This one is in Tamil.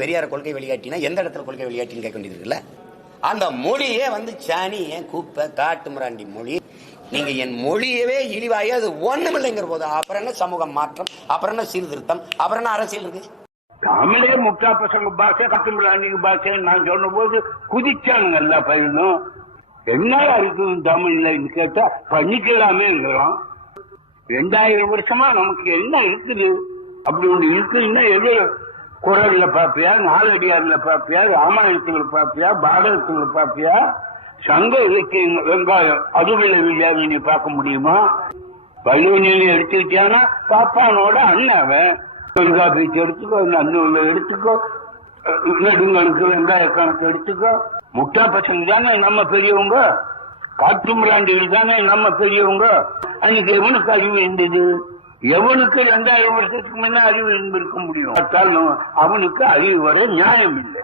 பெரியார கொள்கை வெளியாட்டினா எந்த இடத்துல கொள்கை வெளியாட்டின்னு கேட்க வேண்டியது இருக்குல்ல. அந்த மொழியே சாணி குப்பை காட்டு மிராண்டி மொழி. நீங்க என் மொழியவே இழிவாயி அது ஒண்ணுமில்லைங்கிற போது அப்புறம் என்ன சமூக மாற்றம், அப்புறம் என்ன சீர்திருத்தம், அப்புறம் என்ன அரசியல் இருக்கு? தமிழே முட்டா பசங்க பாஷை காட்டு மிராண்டி பாஷை நான் சொன்ன போது குதிச்சானுங்க எல்லா பயிலும். என்னடா இருக்குது தமிழ்ல கேட்டா பண்ணிக்கலாமேங்கிறோம். 2000 வருஷமா நமக்கு என்ன இருக்குது? அப்படி ஒண்ணு இருக்குன்னா எது குரல்ல பாப்பியா, நாலடியார்ல பாப்பியா, ராமாயணத்துல பாப்பியா, பாரதத்துல பாப்பியா, சங்க இலக்கிய வெங்காயம் அதுவில்லை நீ பார்க்க முடியுமா? பையோனியை எடுத்துக்கிட்டானா பாப்பானோட அண்ணாவன் தொல்காப்பியத்தை எடுத்துக்கோ, நன்னூல்ல எடுத்துக்கோ, நெடுங்கணக்கு வெங்காய கணக்கு எடுத்துக்கோ. முட்டா பசங்க தானே நம்ம பெரியவங்க, காட்டு மிராண்டிகள் தானே நம்ம பெரியவங்க. அன்னைக்கு எவனுக்கு அறிவு இருந்தது? எவனுக்கு 2000 வருஷத்துக்கு முன்ன அறிவு இருந்திருக்க முடியும்? அவனுக்கு அறிவு வர நியாயம் இல்லை.